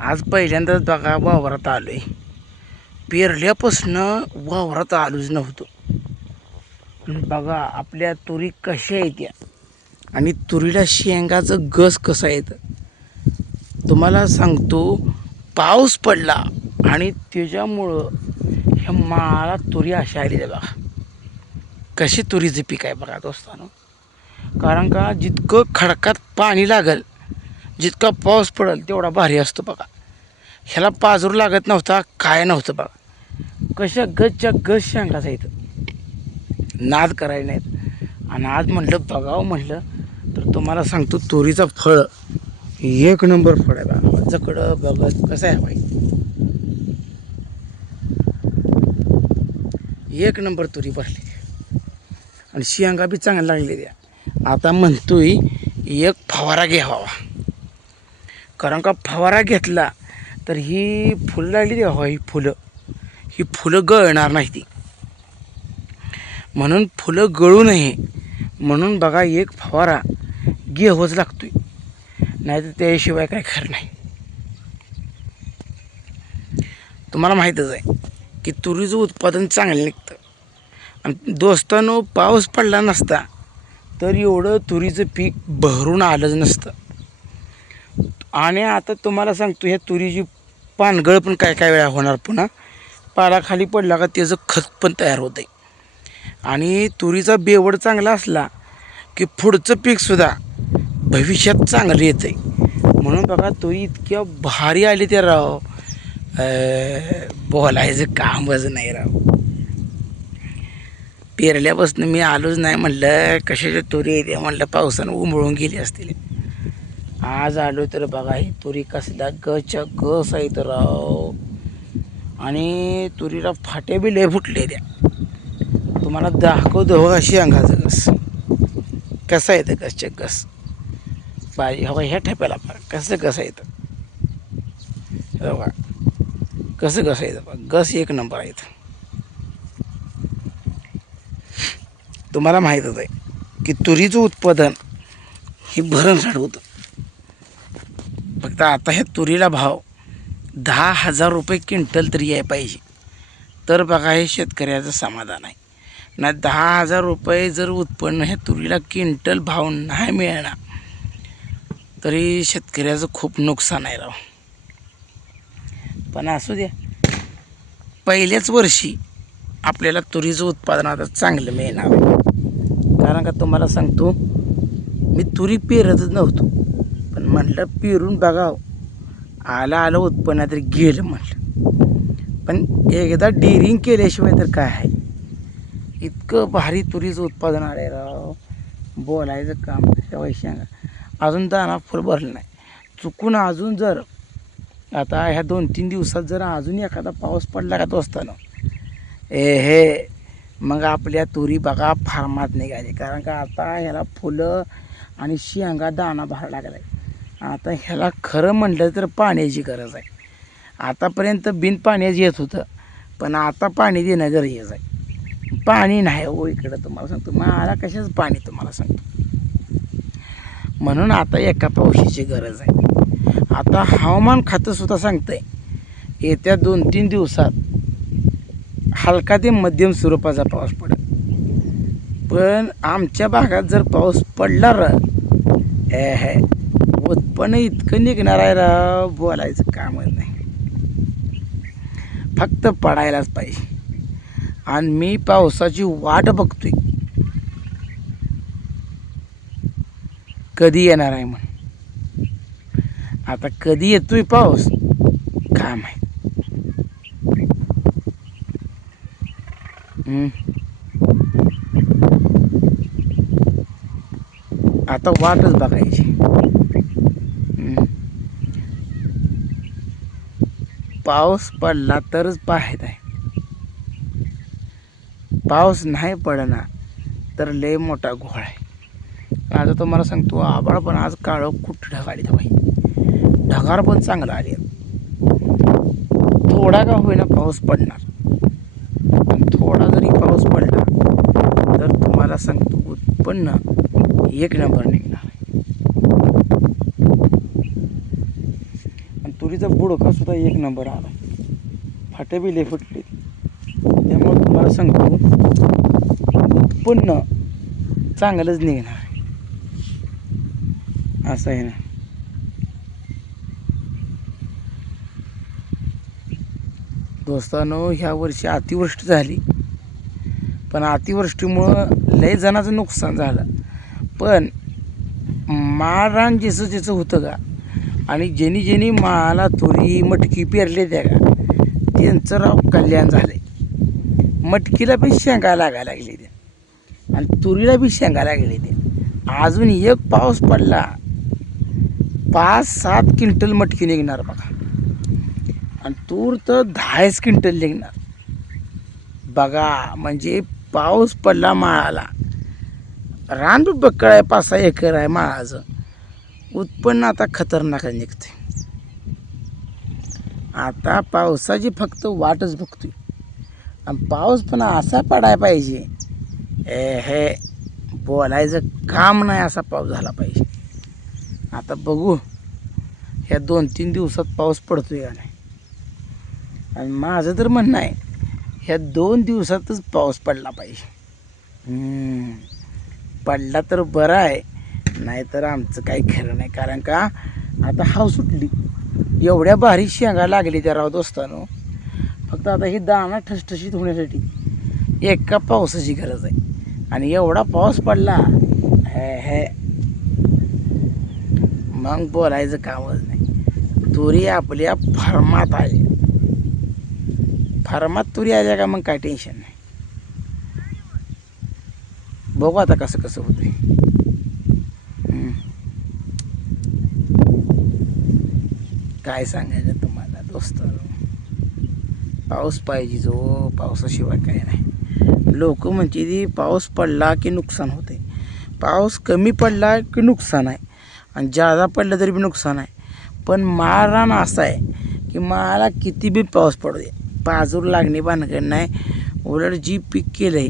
आज पहिल्यांदाच बघा वावरात आलो आहे पेरल्यापासनं वावरात आलोच नव्हतो. बघा आपल्या तुरी कशा येत्या आणि तुरीला शेंगाचं गस कसं येतं तुम्हाला सांगतो पाऊस पडला आणि त्याच्यामुळं ह्या माळा तुरी अशा आलेल्या बघा. कशी तुरीचं पीक आहे बघा दोस्तानो. कारण का जितकं खडकात पाणी लागल जितका पाऊस पडेल तेवढा भारी असतो बघा. ह्याला पाजरू लागत नव्हता काय नव्हतं बघा. कशा गजच्या गज शांगाचा इथं नाद करायला नाहीत. आणि आज म्हटलं बघावं म्हटलं तर तुम्हाला सांगतो तुरीचं फळ. एक नंबर फळ आहे बघा. जकडं बघत कसं आहे बाई. एक नंबर तुरी भरली. आणि शेंगा बी चांगल्या लागलेल्या. आता म्हणतोय एक फवारा घ्यावा. कारण का फवारा घेतला तर ही फुलं लागली हो ही फुलं. ही फुलं गळणार नाही ती. म्हणून फुलं गळू नये. म्हणून बघा एक फवारा घ्यावंच आहे नाही तर त्याशिवाय काय खरं नाही. तुम्हाला माहीतच आहे की तुरीचं उत्पादन चांगलं निघतं. आणि दोस्तानो पाऊस पडला नसता तर एवढं तुरीचं पीक भरून आलंच नसतं. आणि आता तुम्हाला सांगतो ह्या तुरीची पानगळ पण काय काय वेळा होणार पुन्हा? पाला खाली पडला का त्याचं खत पण तयार होतं आहे आणि तुरीचा बेवड चांगला असला की पुढचं पीकसुद्धा भविष्यात चांगलं येतं आहे म्हणून बघा तुरी इतक्या भारी आली ते राव. बोलायचं कामच नाही राव. पेरल्यापासून मी आलोच नाही म्हणलं कशाच्या तुरी येते म्हणलं पावसानं उमळून गेली असतील. आज आलो तर बघा ही तुरी कसल्या गच्या गस आहे तर राव. आणि तुरीला फाटे बी लय फुटले त्या तुम्हाला दाखवतो धोकाशी अंगाचं गस कसं येतं गसच्या गस बाजी हवा ह्या ठेप्याला पहा कसं कसं येतं बघा कसं कसं येतं बघा गस एक नंबर आहे तुम्हाला माहीतच आहे की तुरीचं उत्पादन हे भरमसाठ होतं. फक्त आता ह्या तुरीला भाव दहा हजार रुपये क्विंटल तरी याय पाहिजे. तर बघा हे शेतकऱ्याचं समाधान आहे. ना दहा हजार रुपये जर उत्पन्न ह्या तुरीला क्विंटल भाव नाही मिळणार तरी शेतकऱ्याचं खूप नुकसान आहे राव. पण असू द्या पहिल्याच वर्षी आपल्याला तुरीचं उत्पादन आता चांगलं मिळणार. कारण का तुम्हाला सांगतो मी तुरी पेरतच नव्हतो. म्हटलं पेरून बघाव हो. आलं आलं उत्पन्न तरी गेलं म्हटलं. पण एकदा डिरिंग केल्याशिवाय तर काय आहे? इतकं भारी तुरीचं उत्पादन आलं राव. बोलायचं काम शेवाय अजून दाना फुल भरलं नाही. चुकून अजून जर आता ह्या दोन तीन दिवसात जर अजून एखादा पाऊस पडला का दोस्तानं? ए हे मग आपल्या तुरी बघा फार्मात निघाली. कारण का आता ह्याला फुलं आणि शेंगा दाना भरा लागला आहे आता ह्याला खरं म्हटलं तर पाण्याची गरज आहे. आतापर्यंत बिन पाण्याचं येत होतं पण आता पाणी देणं गरजेचं आहे. पाणी नाही हो इकडं तुम्हाला सांगतो मला कशाच पाणी तुम्हाला सांगतो? म्हणून आता एका पावशीची गरज आहे. आता हवामान खातंसुद्धा सांगतं आहे येत्या दोन तीन दिवसात हलका ते मध्यम स्वरूपाचा पाऊस पडेल. पण आमच्या भागात जर पाऊस पडला र ए उत्पन्न इतकं निघणार आहे राव बोलायचं कामच नाही. फक्त पडायलाच पाहिजे. आणि मी पावसाची वाट बघतोय. कधी येणार आहे म्हणून आता कधी येतोय पाऊस? काम आहे आता वाटच बघायची. पाऊस पडला तरच पाहत आहे. पाऊस नाही पडना तर लय मोठा घोळ आहे. आता तुम्हाला सांगतो आबाळ पण आज काळं कुठं ढगाळी बाई. ढगार पण चांगला आले. थोडा का होईना पाऊस पडणार. पण थोडा जरी पाऊस पडला तर तुम्हाला सांगतो उत्पन्न एक नंबर नाही त्याचा बुडका सुद्धा एक नंबर आला. फाटे बी फुटले. त्यामुळे तुम्हाला सांगतो उत्पन्न चांगलंच निघणार असं आहे ना. दोस्तानो ह्या वर्षी अतिवृष्टी झाली. पण अतिवृष्टीमुळं लय जणाचं नुकसान झालं. पण माळरान ज्याचं ज्याचं होतं का आणि ज्यांनी ज्यांनी माळाला तुरी मटकी पेरले त्या का त्यांचं राव कल्याण झालं आहे मटकीला बी शेंगा लागायला लागली त्या. आणि तुरीला बी शेंगा लागली त्या. अजून एक पाऊस पडला पाच सात क्विंटल मटकी निघणार बघा. आणि तूर तर दहाच क्विंटल निघणार. बघा म्हणजे पाऊस पडला माळाला. रान बी बक्कळ आहे पाच सहा एकर आहे माळाचं. उत्पन्न आता खतरनाक निघते आता पावसाची फक्त वाटच बघतोय. आणि पाऊस पण असा पडाय पाहिजे ए हे बोलायचं काम नाही असा पाऊस झाला पाहिजे. आता बघू ह्या दोन तीन दिवसात पाऊस पडतोय का नाही. आणि माझं तर म्हणणं आहे ह्या दोन दिवसातच पाऊस पडला पाहिजे. पडला तर बरं आहे नाहीतर आमचं काही खरं नाही. कारण का आता हाव सुटली. एवढ्या भारी शेंगा लागली त्या राव दोस्तानो. फक्त आता ही दाणा ठसठशीत होण्यासाठी एका पावसाची गरज आहे. आणि एवढा पाऊस पडला हे हे. मग बोलायचं कामच नाही. तुरी आपल्या फर्मात आली फार्मात तुरी आल्या का मग काय टेन्शन नाही. बघू आता कसं कसं होतंय. काय सांगायचं तुम्हाला दोस्त? पाऊस पाहिजे जो पावसाशिवाय काय नाही. लोक म्हणजे ती पाऊस पडला की नुकसान होते. पाऊस कमी पडला की नुकसान आहे. आणि जादा पडलं तरी बी नुकसान आहे. पण माळरान असं आहे की मला किती बी पाऊस पडू दे. बाजूर लागणे बांधकड नाही. उलट जी पीक केलं आहे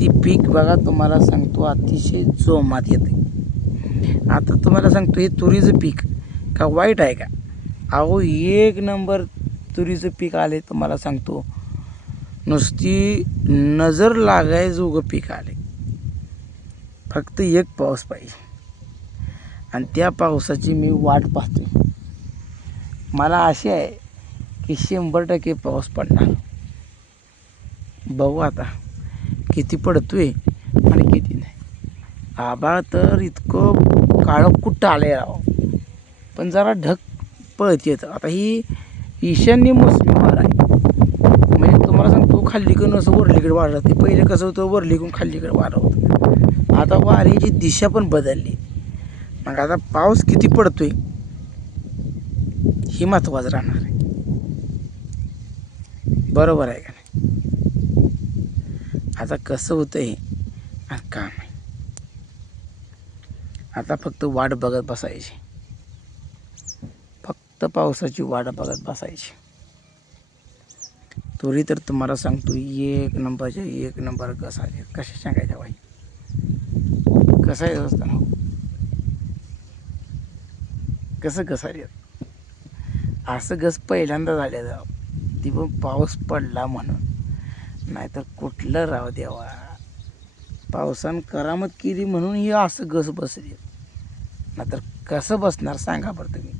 ती पीक बघा तुम्हाला सांगतो अतिशय जोमात येते. आता तुम्हाला सांगतो हे तुरीचं पीक का वाईट आहे का? अहो एक नंबर तुरीचं पीक आले तुम्हाला सांगतो. नुसती नजर लागाय जोगं पीक आले फक्त एक पाऊस पाहिजे. आणि त्या पावसाची मी वाट पाहतो मला अशी आहे की शंभर टक्के पाऊस पडणार. बघू आता किती पडतोय आणि किती नाही. आभाळ तर इतकं काळं कुठं आलंय राव. पण जरा ढग पळत आता ही ईशान्य मोसमी वार आहे. म्हणजे तुम्हाला सांगतो खाल्लीकडून असं वरलीकडे वारं राहते पहिले कसं होतं वरलीकडून खाल्लीकडे वारं होतं. आता वाऱ्याची दिशा पण बदलली. मग आता पाऊस किती पडतोय ही महत्त्वाचं राहणार आहे. बरोबर आहे का नाही? आता कसं होतं हे आणि काम आहे आता फक्त वाट बघत बसायची. फक्त पावसाची वाट बघत बसायची. तुरी तर तुम्हाला सांगतो एक नंबरच्या एक नंबर कसा आहे कशा सांगायच्या बाई? कसं आहे असताना कसं घसारी असं घस पहिल्यांदा झाले ती पण पाऊस पडला म्हणून. नाहीतर कुठलं राव देवा? पावसानं करामत केली म्हणून ही असं घस बसली. नाहीतर कसं बसणार सांगा बरं तुम्ही.